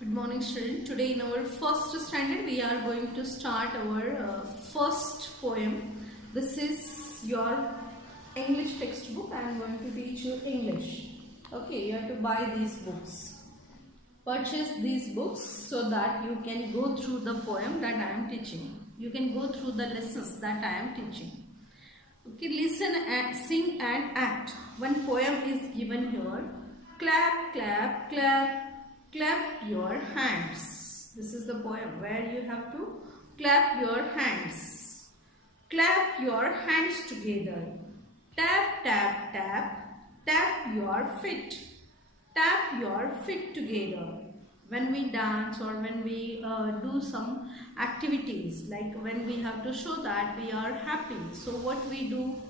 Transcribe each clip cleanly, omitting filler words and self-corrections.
Good morning, student. Today in our first standard we are going to start our first poem. This is your English textbook. I am going to teach you English. Okay, you have to buy these books. Purchase these books so that you can go through the poem that I am teaching. You can go through the lessons that I am teaching. Okay, listen and sing and act. One poem is given here. Clap, clap, clap. Clap your hands. This is the poem where you have to clap your hands. Clap your hands together. Tap, tap, tap. Tap your feet. Tap your feet together. When we dance or when we do some activities, like when we have to show that we are happy. So what we do,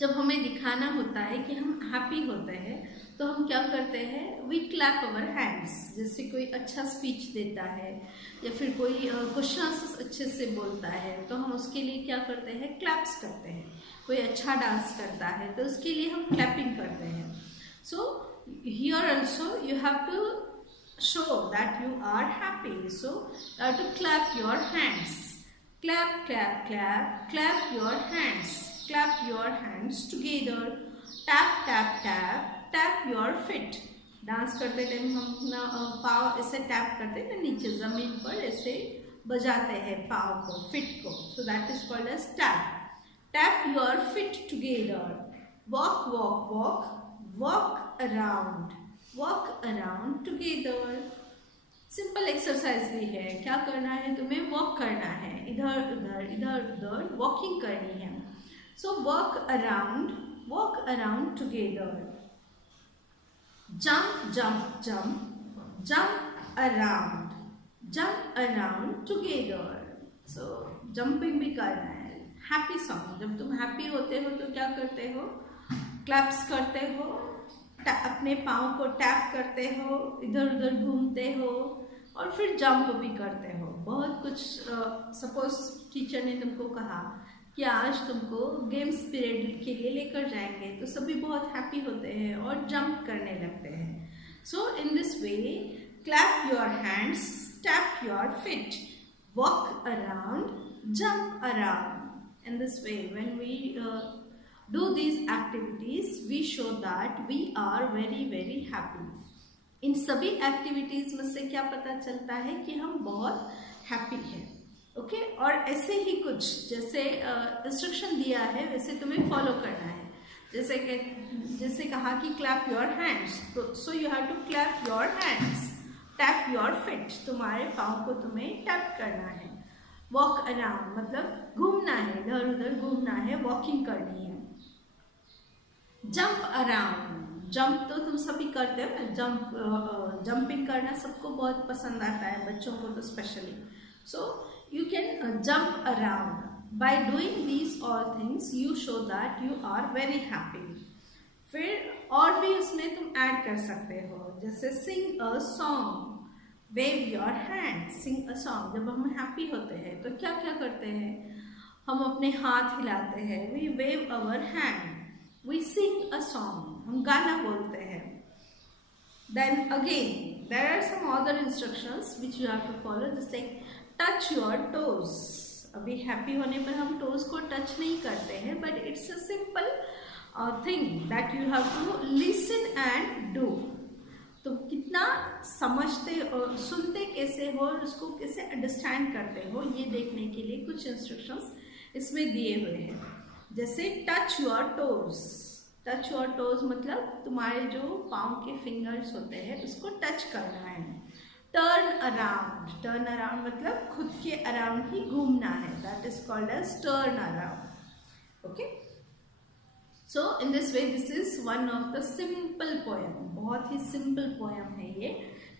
जब हमें दिखाना होता है कि हम हैप्पी होते हैं तो हम क्या करते हैं, वी क्लैप अवर हैंड्स. जैसे कोई अच्छा स्पीच देता है या फिर कोई क्वेश्चन आंसर अच्छे से बोलता है तो हम उसके लिए क्या करते हैं, क्लैप्स करते हैं. कोई अच्छा डांस करता है तो उसके लिए हम क्लैपिंग करते हैं. So here also you have to show that you are happy. So you have to clap your hands. Clap clap clap. Clap your hands. Clap your hands together. Tap tap tap. Tap your feet. Dance करते टाइम हम अपना पाँव ऐसे टैप करते हैं ना, नीचे जमीन पर ऐसे बजाते हैं पाँव को, फिट को. So that is called as tap. Tap your feet together. Walk walk walk. Walk around. Walk around together. Simple exercise भी है. क्या करना है तुम्हें, वॉक करना है, इधर उधर वॉकिंग करनी है. So walk around together. Jump, jump, jump, jump around together. So jumping भी करना है. Happy song. जब तुम happy होते हो तो क्या करते हो, claps करते हो, अपने पाँव को टैप करते हो, इधर उधर घूमते हो और फिर जंप भी करते हो. बहुत कुछ. सपोज टीचर ने तुमको कहा कि आज तुमको गेम्स पीरियड के लिए लेकर जाएंगे तो सभी बहुत हैप्पी होते हैं और जंप करने लगते हैं. So in this way clap your hands, tap your feet, walk around, jump around. In this way when we do these activities we show that we are very very happy. इन सभी एक्टिविटीज में से क्या पता चलता है कि हम बहुत हैप्पी हैं. ओके और ऐसे ही कुछ जैसे इंस्ट्रक्शन दिया है वैसे तुम्हें फॉलो करना है. जैसे कहा कि clap your hands, so you have to clap your hands. Tap your feet, तुम्हारे पाँव को तुम्हें टैप करना है. वॉक अराउंड मतलब घूमना है, इधर उधर घूमना है, वॉकिंग करनी है. जंप अराउंड, जंप तो तुम सभी करते हो ना. जंपिंग करना सबको बहुत पसंद आता है, बच्चों को तो स्पेशली. सो you can jump around. By doing these all things you show that you are very happy. फिर और भी उसमें तुम ऐड कर सकते हो, जैसे sing a song, wave your hand. sing a song, जब हम हैप्पी होते हैं तो क्या क्या करते हैं, हम अपने हाथ हिलाते हैं, we wave our hand. we sing a song, हम गाना बोलते हैं. Then again there are some other instructions which you have to follow, just like touch your toes. अभी हैप्पी होने पर हम टोज को टच नहीं करते हैं, but it's a simple thing that you have to listen and do. तो कितना समझते और सुनते कैसे हो और उसको कैसे अंडरस्टैंड करते हो, ये देखने के लिए कुछ इंस्ट्रक्शंस इसमें दिए हुए हैं. जैसे touch your toes. Touch your toes मतलब तुम्हारे जो पाँव के फिंगर्स होते हैं उसको टच करना है. Turn around. टर्न अराउंड मतलब खुद के अराउंड ही घूमना है. That is called as turn around. Okay so in this way this is one of the simple poem. बहुत ही सिंपल पोएम है ये.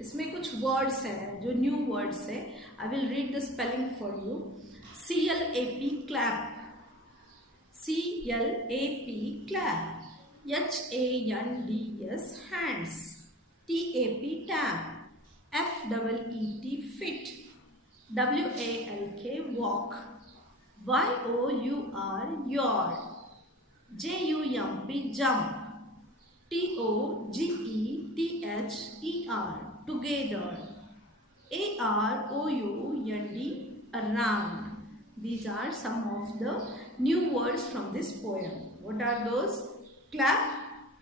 इसमें कुछ वर्ड्स हैं जो न्यू वर्ड्स है. I will read the spelling for you. CLAP clap. CLAP clap. HANDS hands. TAP tap. FEET fit. WALK walk. YOUR your. JUMP jump. TOGE T-H-E-R, together. A-R-O-U-N-D, around. These are some of the new words from this poem. What are those? Clap,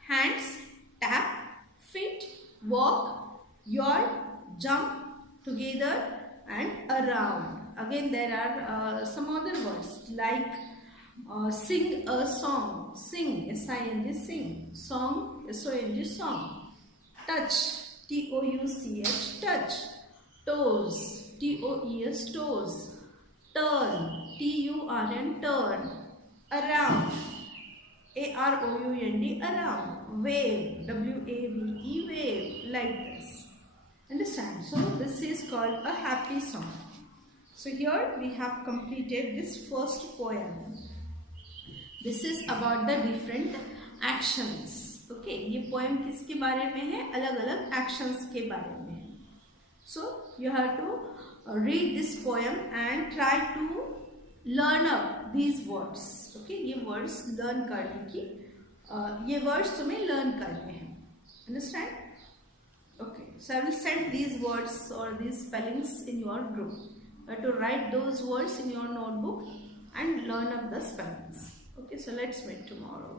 hands, tap, fit, walk, yawn, jump, together, and around. Again, there are some other words like sing a song. Sing, S-I-N-G, sing. Song, S-O-N-G, song. Touch, T-O-U-C-H, touch. Toes, T-O-E-S, toes. Turn, T-U-R-N, turn. Around, A-R-O-U-N-D, around. Wave, W-A-V-E, wave, like this. Understand? So this is called a happy song. So here we have completed this first poem. This is about the different actions. Okay, ये poem किसके बारे में है? अलग-अलग actions के बारे में है. So you have to read this poem and try to learn up these words. Okay, ये words learn करने की, ये words तुम्हें learn करने हैं. Understand? Okay, so I will send these words or these spellings in your group. You have to write those words in your notebook and learn up the spellings. Okay, so let's meet tomorrow.